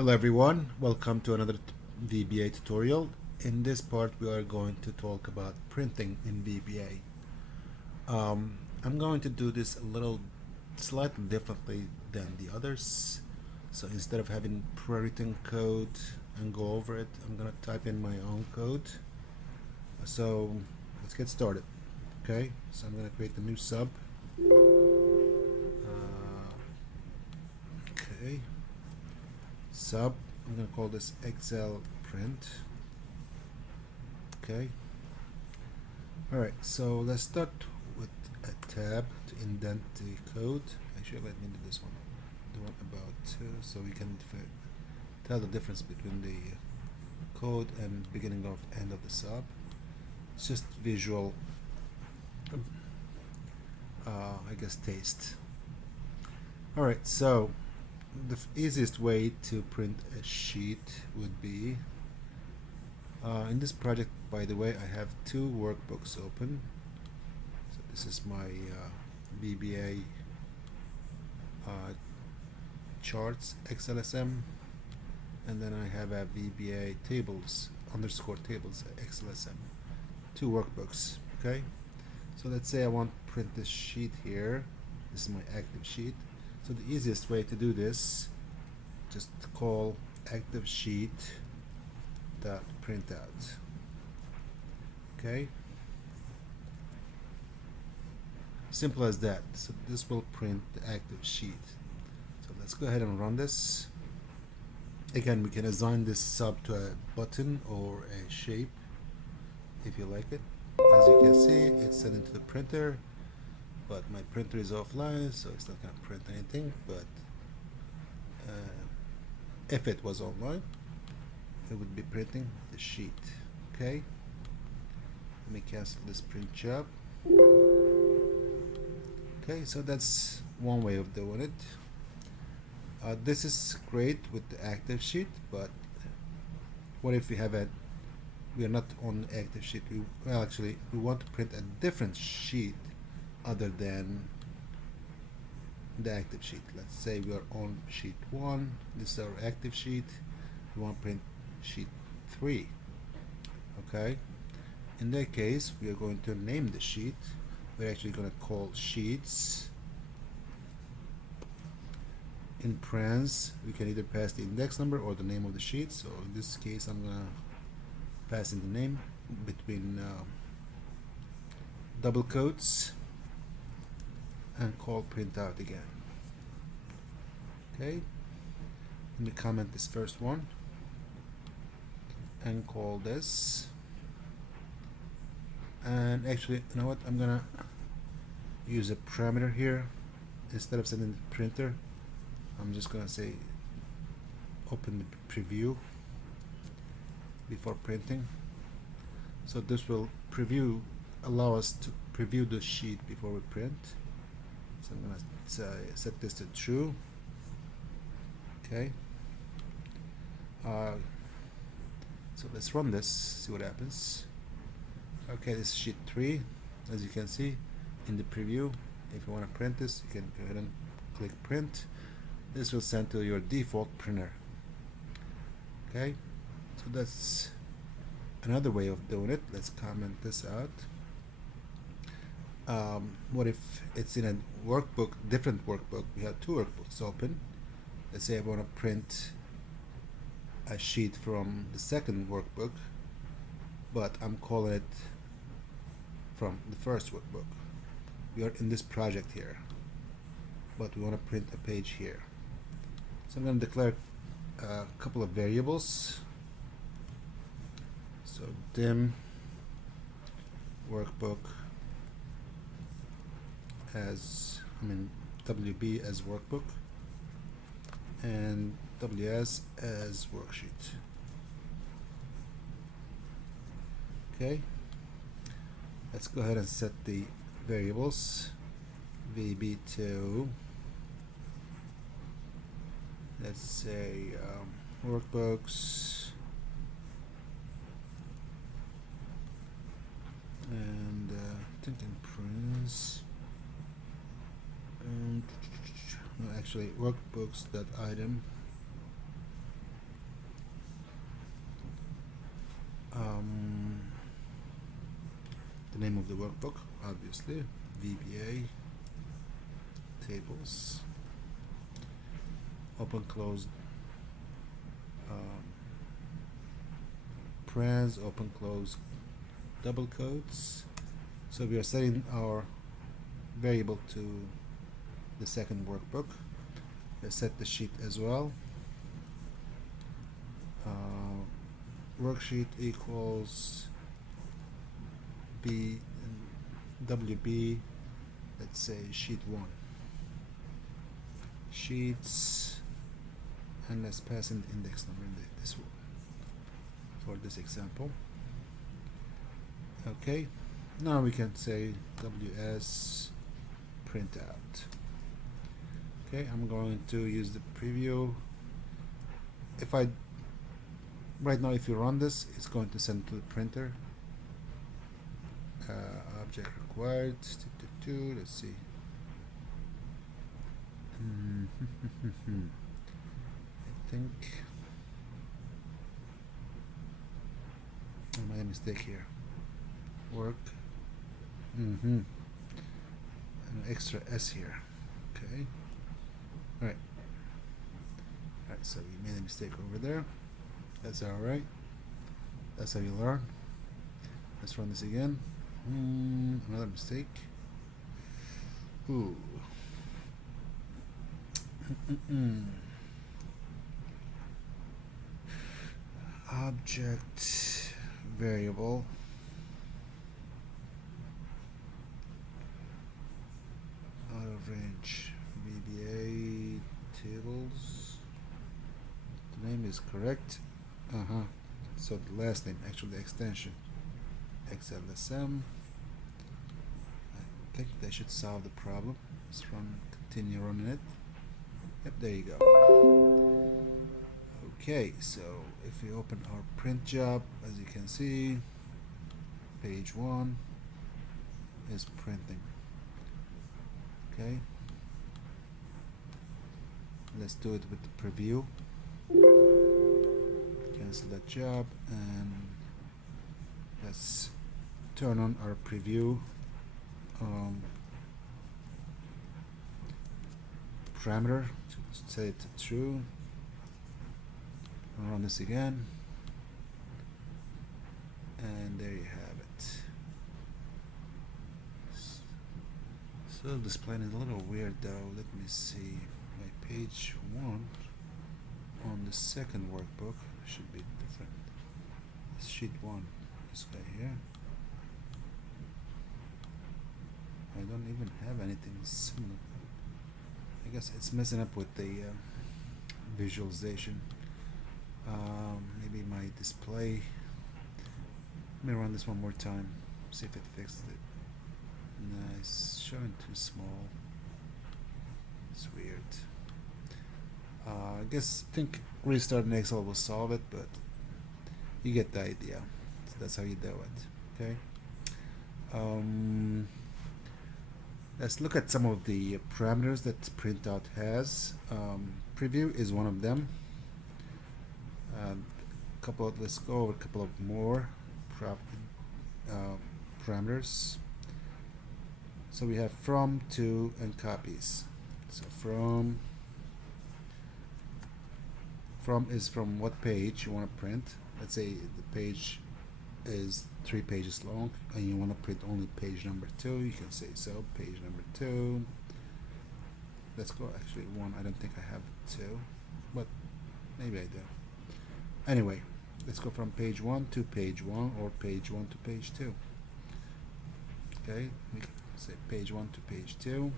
Hello everyone, welcome to another VBA tutorial. In this part we are going to talk about printing in VBA. I'm going to do this a little slightly differently than the others. So instead of having pre-written code and go over it, I'm going to type in my own code. So let's get started. Okay, so I'm going to create a new sub. Okay, sub. I'm going to call this Excel print. Okay. Alright, so let's start with a tab to indent the code. Actually, let me do this one. The one about so we can tell the difference between the code and beginning of end of the sub. It's just visual, I guess, taste. Alright, so the easiest way to print a sheet would be in this project, by the way, I have two workbooks open. So this is my VBA charts XLSM, and then I have a VBA tables _tables XLSM. Two workbooks. Okay, so let's say I want to print this sheet here. This is my active sheet. So the easiest way to do this, just call active sheet dot printout. Okay, simple as that. So this will print the active sheet. So let's go ahead and run this. Again, we can assign this sub to a button or a shape if you like it. As you can see, it's sent into the printer, but my printer is offline, so it's not going to print anything. But if it was online, it would be printing the sheet. Okay, let me cancel this print job. Okay, so that's one way of doing it. This is great with the active sheet, but what if we are not on the active sheet? We want to print a different sheet other than the active sheet. Let's say we are on sheet 1. This is our active sheet. We want to print sheet 3. Okay, in that case we are going to name the sheet. We're actually going to call sheets. In parens, we can either pass the index number or the name of the sheet. So in this case, I'm gonna pass in the name between double quotes and call printout again. Okay, let me comment this first one and call this. And actually, you know what? I'm gonna use a parameter here instead of sending the printer. I'm just gonna say open the preview before printing. So this will allow us to preview the sheet before we print. So I'm gonna set this to true. Okay. So let's run this, see what happens. Okay, this is sheet 3. As you can see in the preview, if you want to print this, you can go ahead and click print. This will send to your default printer. Okay, so that's another way of doing it. Let's comment this out. What if it's in a workbook, different workbook? We have two workbooks open. Let's say I want to print a sheet from the second workbook, but I'm calling it from the first workbook. We are in this project here, but we want to print a page here. So I'm going to declare a couple of variables. So dim workbook WB as workbook and WS as worksheet. Okay, let's go ahead and set the variables. VB2, let's say workbooks, and thinking prints, and no, actually workbooks that item name of the workbook, obviously, VBA, tables, open close parens, open close double quotes. So we are setting our variable to the second workbook. Let's set the sheet as well. Worksheet equals WB, let's say sheet 1. Sheets, and let's pass in the index number in this one for this example. Okay, now we can say WS printout. Okay, I'm going to use the preview. Right now, if you run this, it's going to send to the printer. Object required. Let's see. I think I made a mistake here. Work. An extra S here. Okay. All right. So we made a mistake over there. That's alright. That's how you learn. Let's run this again. Another mistake. Ooh. Object variable. Out of range. VBA tables. The name is correct. So the last name, actually the extension, XLSM. I think that should solve the problem. Let's continue running it. Yep, there you go. Okay, so if we open our print job, as you can see, page 1 is printing. Okay. Let's do it with the preview. Cancel that job and let's turn on our preview parameter to set it to true. I'll run this again and there you have it. So this plan is a little weird though. Let me see. My page 1 on the second workbook should be different. Sheet 1, this guy here. I don't even have anything similar. I guess it's messing up with the visualization. Maybe my display. Let me run this one more time, see if it fixed it. No, it's showing too small. It's weird. I think restarting Excel will solve it, but you get the idea. So that's how you do it. Okay. Let's look at some of the parameters that printout has. Preview is one of them. Let's go over a couple of more parameters. So we have from, to, and copies. So from is from what page you want to print. Let's say the page is 3 pages long and you want to print only page number 2. You can say so, page number 2. Let's go actually 1. I don't think I have 2, but maybe I do. Anyway, let's go from page 1 to page 1 or page 1 to page 2. Okay, we can say page 1 to page 2.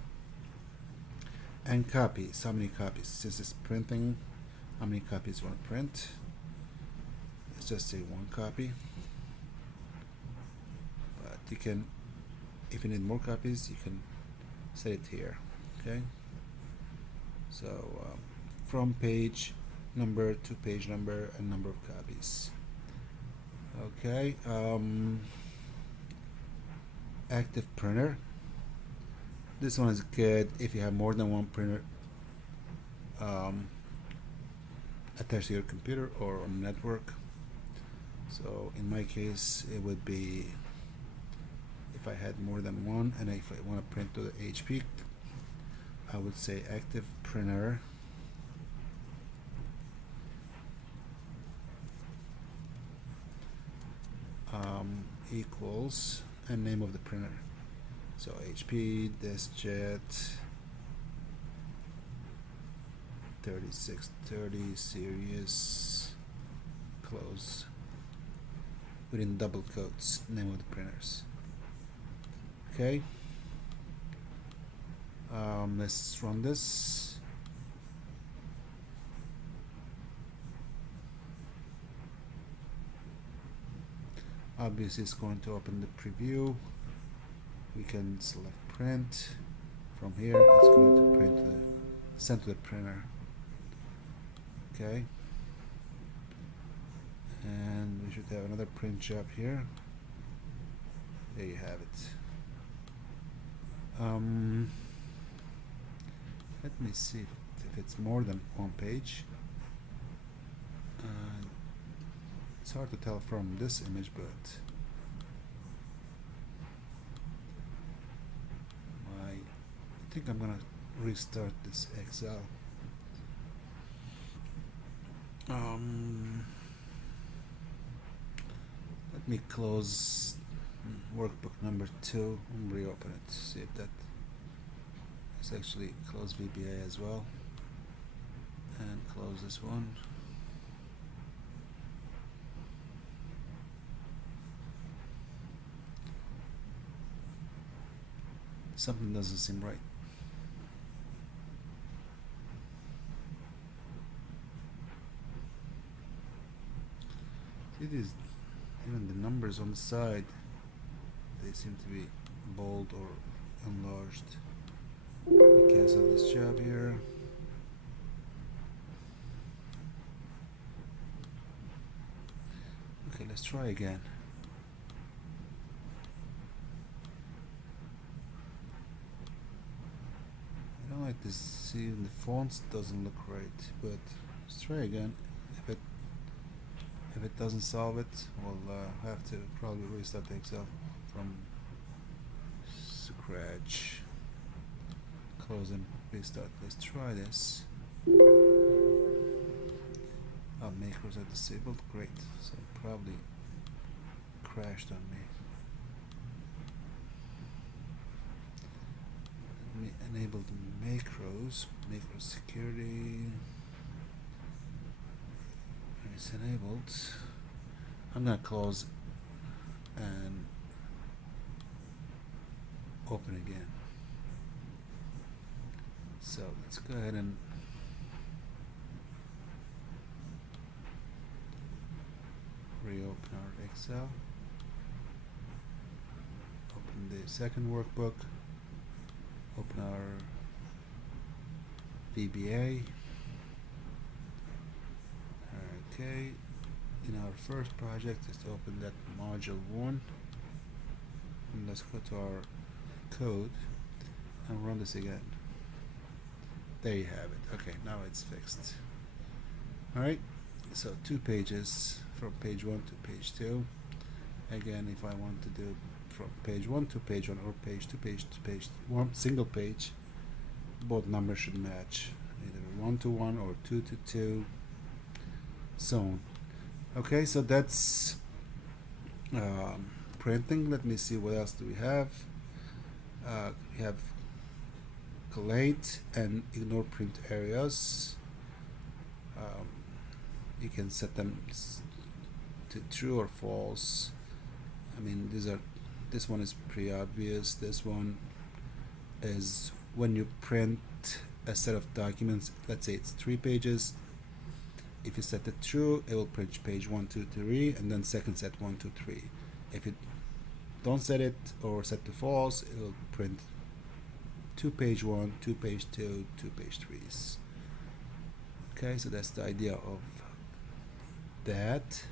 And copies, how many copies? Since it's printing, how many copies you want to print? Let's just say 1 copy. But you can, if you need more copies, you can set it here. Okay. So from page number to page number and number of copies. Okay. Active printer. This one is good if you have more than one printer attached to your computer or on network. So in my case, it would be if if I had more than one, and if I want to print to the HP, I would say active printer equals and name of the printer. So HP DeskJet 3630 series, close, within double quotes, name of the printers. Okay. Let's run this. Obviously it's going to open the preview. We can select print. From here it's going to print send to the printer. Okay, and we should have another print job here. There you have it. Let me see if it's more than one page. It's hard to tell from this image, but I think I'm gonna restart this Excel. Let me close workbook number 2 and reopen it. See if that is actually close VBA as well, and close this one. Something doesn't seem right. See these, even the numbers on the side, they seem to be bold or enlarged. We cancel this job here. Okay, let's try again. I don't like this. See, the fonts doesn't look right, but let's try again. If it doesn't solve it, we'll have to probably restart the Excel from scratch. Close and restart. Let's try this. Macros are disabled. Great. So it probably crashed on me. Let me enable the macros. Macro security. It's enabled. I'm gonna close and open again. So let's go ahead and reopen our Excel. Open the second workbook. Open our VBA. Okay, in our first project, let's open that module 1, and let's go to our code and run this again. There you have it. Okay, now it's fixed. Alright, so 2 pages from page 1 to page 2. Again, if I want to do from page 1 to page 1 or page 2 page to page 1, single page, both numbers should match, either 1 to 1 or 2 to 2. So on. Okay, so that's printing. Let me see what else do we have. We have collate and ignore print areas. You can set them to true or false. I mean, this one is pretty obvious. This one is when you print a set of documents, let's say it's 3 pages. If you set it true, it will print page 1, 2, 3, and then second set 1, 2, 3. If you don't set it or set to false, it will print 2 page 1, 2 page 2, 2 page 3s. Okay, so that's the idea of that.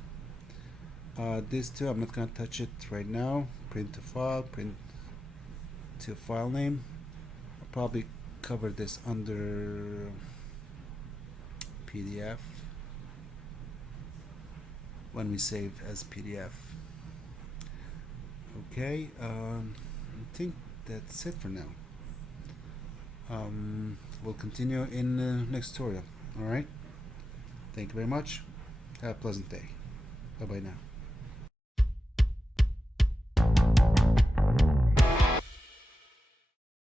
These two, I'm not going to touch it right now. Print to file, print to file name. I'll probably cover this under PDF when we save as PDF. Okay, I think that's it for now. We'll continue in the next tutorial. All right. Thank you very much. Have a pleasant day. Bye bye now.